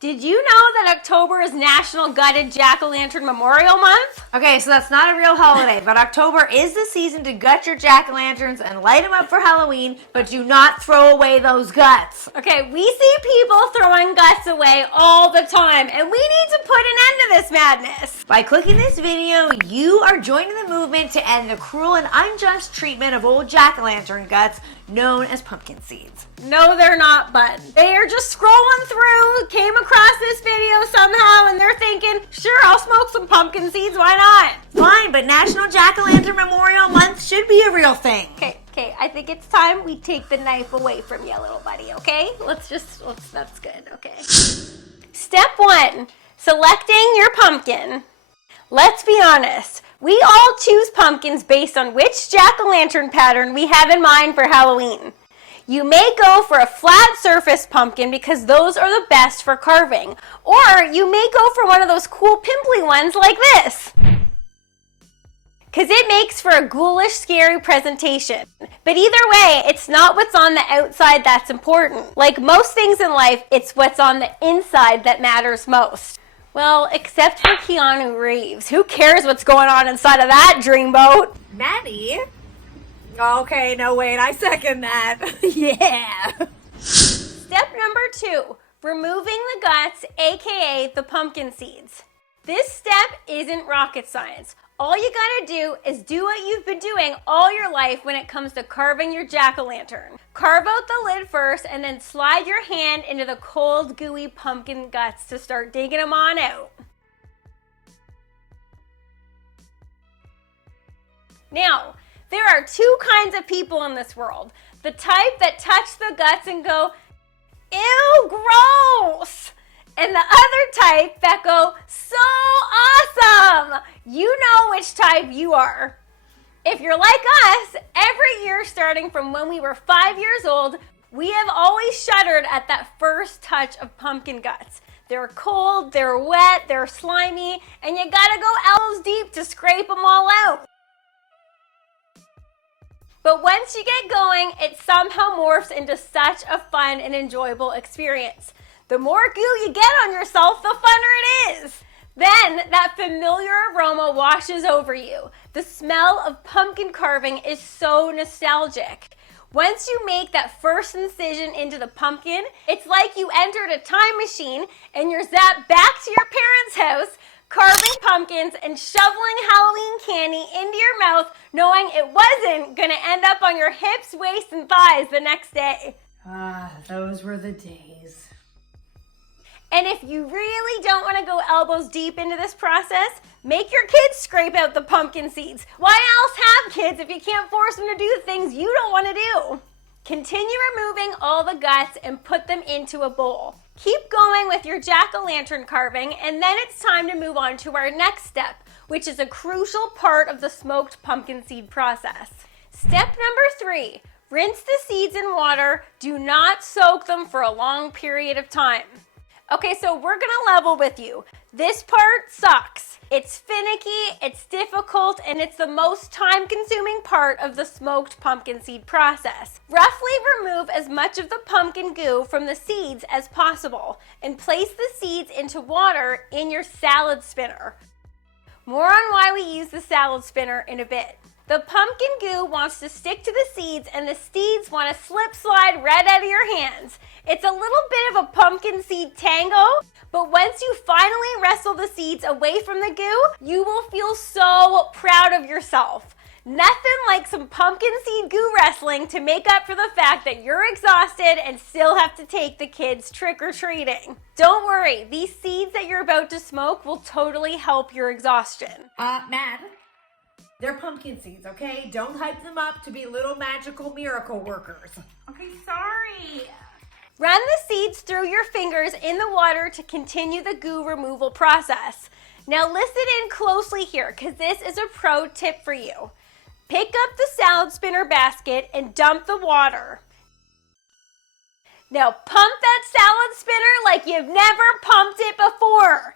Did you know that October is National Gutted Jack-O-Lantern Memorial Month? Okay, so that's not a real holiday, but October is the season to gut your jack-o'-lanterns and light them up for Halloween, but do not throw away those guts. Okay, we see people throwing guts away all the time, and we need to put an end to this madness. By clicking this video, you are joining the movement to end the cruel and unjust treatment of old jack-o'-lantern guts known as pumpkin seeds. No, they're not, bud. They are just scrolling through, came across this video somehow, and they're thinking, sure, I'll smoke some pumpkin seeds, why not? Fine, but National Jack-O'-Lantern Memorial Month should be a real thing. Okay, I think it's time we take the knife away from you, little buddy, okay? That's good, okay. Step 1, selecting your pumpkin. Let's be honest, we all choose pumpkins based on which jack-o'-lantern pattern we have in mind for Halloween. You may go for a flat surface pumpkin because those are the best for carving, or you may go for one of those cool pimply ones like this, because it makes for a ghoulish, scary presentation. But either way, it's not what's on the outside that's important. Like most things in life, it's what's on the inside that matters most. Well, except for Keanu Reeves. Who cares what's going on inside of that dreamboat? Maddie? Okay, no wait, I second that. Yeah. Step number 2, removing the guts, aka the pumpkin seeds. This step isn't rocket science. All you gotta do is do what you've been doing all your life when it comes to carving your jack-o'-lantern. Carve out the lid first and then slide your hand into the cold, gooey pumpkin guts to start digging them on out. Now, there are two kinds of people in this world. The type that touch the guts and go, ew, gross! And the other type that go, so awesome! You know which type you are. If you're like us, every year starting from when we were 5 years old, we have always shuddered at that first touch of pumpkin guts. They're cold, they're wet, they're slimy, and you gotta go elbows deep to scrape them all out. But once you get going, it somehow morphs into such a fun and enjoyable experience. The more goo you get on yourself, the funner it is. Then that familiar aroma washes over you. The smell of pumpkin carving is so nostalgic. Once you make that first incision into the pumpkin, it's like you entered a time machine and you're zapped back to your parents' house, carving pumpkins and shoveling Halloween candy into your mouth, knowing it wasn't gonna end up on your hips, waist, and thighs the next day. Ah, those were the days. And if you really don't want to go elbows deep into this process, make your kids scrape out the pumpkin seeds. Why else have kids if you can't force them to do things you don't want to do? Continue removing all the guts and put them into a bowl. Keep going with your jack-o'-lantern carving, and then it's time to move on to our next step, which is a crucial part of the smoked pumpkin seed process. Step number 3, rinse the seeds in water. Do not soak them for a long period of time. Okay, so we're gonna level with you. This part sucks. It's finicky, it's difficult, and it's the most time-consuming part of the smoked pumpkin seed process. Roughly remove as much of the pumpkin goo from the seeds as possible and place the seeds into water in your salad spinner. More on why we use the salad spinner in a bit. The pumpkin goo wants to stick to the seeds and the seeds want to slip slide right out of your hands. It's a little bit of a pumpkin seed tango, but once you finally wrestle the seeds away from the goo, you will feel so proud of yourself. Nothing like some pumpkin seed goo wrestling to make up for the fact that you're exhausted and still have to take the kids trick-or-treating. Don't worry, these seeds that you're about to smoke will totally help your exhaustion. Matt, they're pumpkin seeds, okay? Don't hype them up to be little magical miracle workers. Okay, sorry. Run the seeds through your fingers in the water to continue the goo removal process. Now listen in closely here, because this is a pro tip for you. Pick up the salad spinner basket and dump the water. Now pump that salad spinner like you've never pumped it before.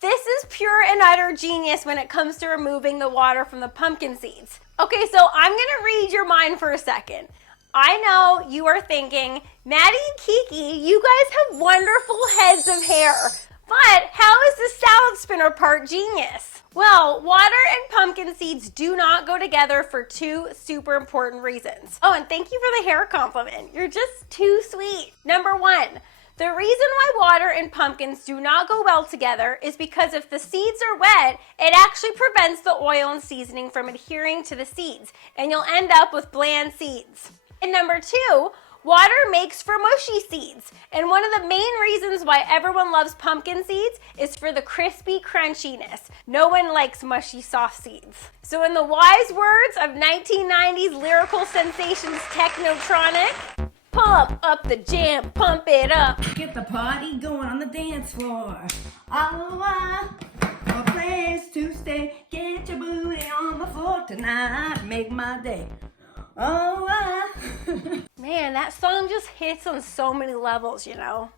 This is pure and utter genius when it comes to removing the water from the pumpkin seeds. Okay, so I'm gonna read your mind for a second. I know you are thinking, Maddie and Kiki, you guys have wonderful heads of hair, but how is the salad spinner part genius? Well, water and pumpkin seeds do not go together for two super important reasons. Oh, and thank you for the hair compliment. You're just too sweet. Number one, the reason why water and pumpkins do not go well together is because if the seeds are wet, it actually prevents the oil and seasoning from adhering to the seeds, and you'll end up with bland seeds. And number two, water makes for mushy seeds. And one of the main reasons why everyone loves pumpkin seeds is for the crispy crunchiness. No one likes mushy soft seeds. So in the wise words of 1990s lyrical sensations Technotronic, pump up the jam, pump it up. Get the party going on the dance floor. Oh, a place to stay. Get your booty on the floor tonight. Make my day. Oh, Man, that song just hits on so many levels, you know.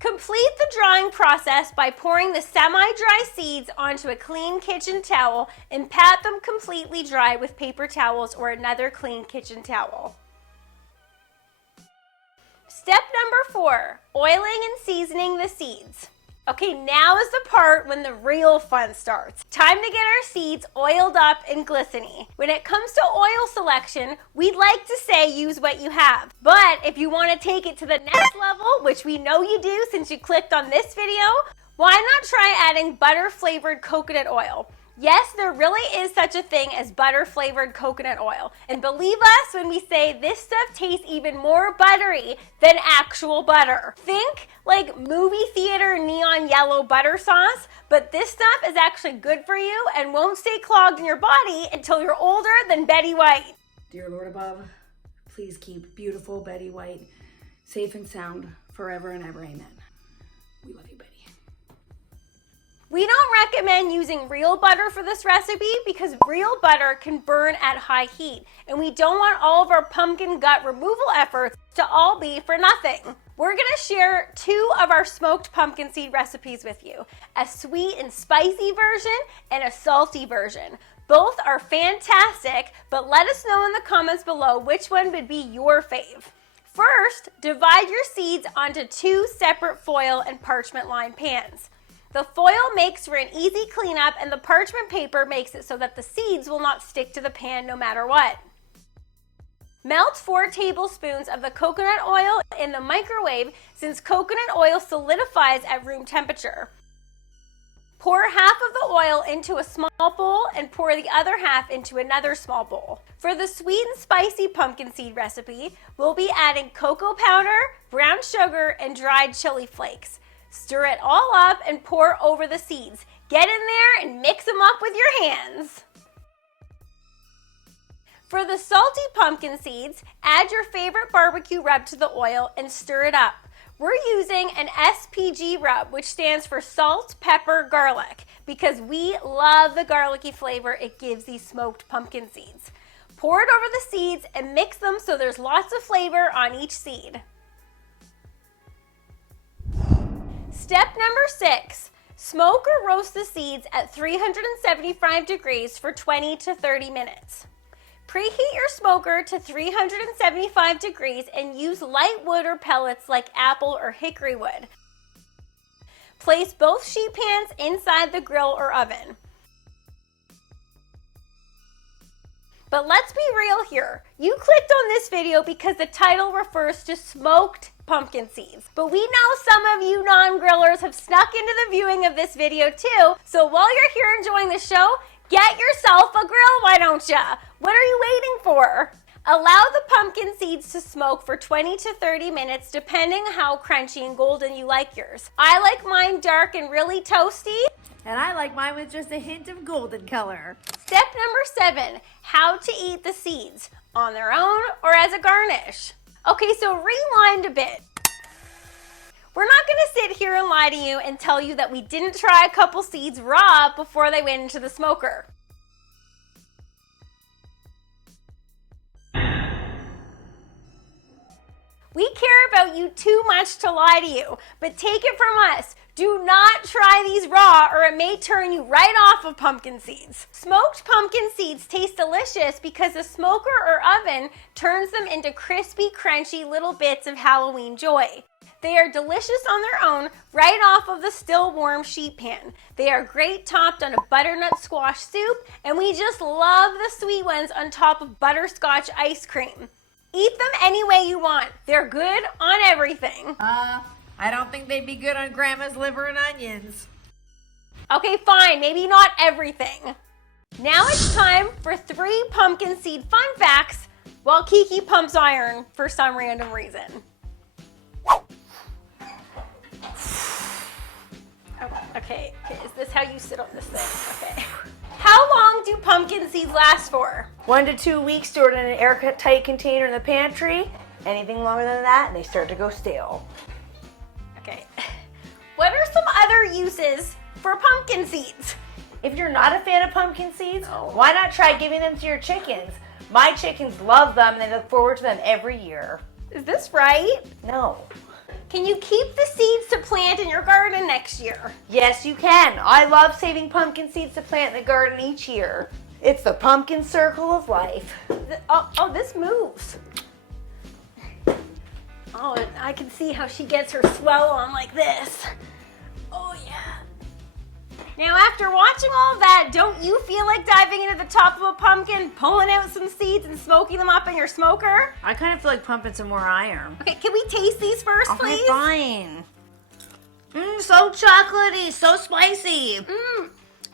Complete the drying process by pouring the semi-dry seeds onto a clean kitchen towel and pat them completely dry with paper towels or another clean kitchen towel. Step number 4, oiling and seasoning the seeds. Okay, now is the part when the real fun starts. Time to get our seeds oiled up and glistening. When it comes to oil selection, we'd like to say use what you have. But if you want to take it to the next level, which we know you do since you clicked on this video, why not try adding butter-flavored coconut oil? Yes, there really is such a thing as butter-flavored coconut oil. And believe us when we say this stuff tastes even more buttery than actual butter. Think like movie theater neon yellow butter sauce, but this stuff is actually good for you and won't stay clogged in your body until you're older than Betty White. dear Lord above, please keep beautiful Betty White safe and sound forever and ever. Amen. We love you, Betty. We don't recommend using real butter for this recipe because real butter can burn at high heat, and we don't want all of our pumpkin gut removal efforts to all be for nothing. We're gonna share 2 of our smoked pumpkin seed recipes with you, a sweet and spicy version and a salty version. Both are fantastic, but let us know in the comments below which one would be your fave. First, divide your seeds onto 2 separate foil and parchment lined pans. The foil makes for an easy cleanup, and the parchment paper makes it so that the seeds will not stick to the pan no matter what. Melt 4 tablespoons of the coconut oil in the microwave since coconut oil solidifies at room temperature. Pour half of the oil into a small bowl and pour the other half into another small bowl. For the sweet and spicy pumpkin seed recipe, we'll be adding cocoa powder, brown sugar, and dried chili flakes. Stir it all up and pour over the seeds. Get in there and mix them up with your hands. For the salty pumpkin seeds, add your favorite barbecue rub to the oil and stir it up. We're using an SPG rub, which stands for salt, pepper, garlic, because we love the garlicky flavor it gives these smoked pumpkin seeds. Pour it over the seeds and mix them so there's lots of flavor on each seed. Step number 6, smoke or roast the seeds at 375 degrees for 20 to 30 minutes. Preheat your smoker to 375 degrees and use light wood or pellets like apple or hickory wood. Place both sheet pans inside the grill or oven. But let's be real here. You clicked on this video because the title refers to smoked pumpkin seeds. But we know some of you non-grillers have snuck into the viewing of this video too. So while you're here enjoying the show, get yourself a grill, why don't ya? What are you waiting for? Allow the pumpkin seeds to smoke for 20 to 30 minutes depending how crunchy and golden you like yours. I like mine dark and really toasty. And I like mine with just a hint of golden color. Step number 7, how to eat the seeds, on their own or as a garnish. Okay, so rewind a bit. We're not gonna sit here and lie to you and tell you that we didn't try a couple seeds raw before they went into the smoker. We care about you too much to lie to you, but take it from us. Do not try these raw or it may turn you right off of pumpkin seeds. Smoked pumpkin seeds taste delicious because the smoker or oven turns them into crispy, crunchy little bits of Halloween joy. They are delicious on their own, right off of the still warm sheet pan. They are great topped on a butternut squash soup, and we just love the sweet ones on top of butterscotch ice cream. Eat them any way you want. They're good on everything. I don't think they'd be good on Grandma's liver and onions. Okay, fine, maybe not everything. Now it's time for 3 pumpkin seed fun facts while Kiki pumps iron for some random reason. Okay, is this how you sit on this thing? Okay. How long do pumpkin seeds last for? 1 to 2 weeks stored in an airtight container in the pantry. Anything longer than that, and they start to go stale. Okay. What are some other uses for pumpkin seeds? If you're not a fan of pumpkin seeds, why not try giving them to your chickens? My chickens love them and they look forward to them every year. Is this right? No. Can you keep the seeds to plant in your garden next year? Yes, you can. I love saving pumpkin seeds to plant in the garden each year. It's the pumpkin circle of life. Oh, this moves. Oh, and I can see how she gets her swell on like this. Oh, yeah. Now, after watching all that, don't you feel like diving into the top of a pumpkin, pulling out some seeds, and smoking them up in your smoker? I kind of feel like pumping some more iron. Okay, can we taste these first, please? Okay, fine. So chocolatey, so spicy.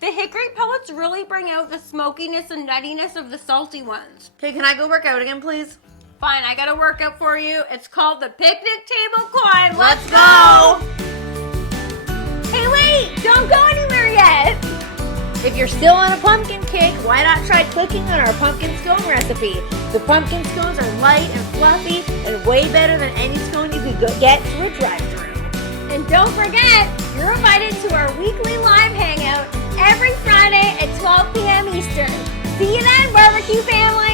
The hickory pellets really bring out the smokiness and nuttiness of the salty ones. Okay, can I go work out again, please? Fine, I got a workout for you. It's called the picnic table climb. Let's go! Hey, wait! Don't go anywhere yet! If you're still on a pumpkin kick, why not try cooking on our pumpkin scone recipe? The pumpkin scones are light and fluffy and way better than any scone you could get through a drive-thru. And don't forget, you're invited to our weekly live hangout every Friday at 12 p.m. Eastern. See you then, barbecue family!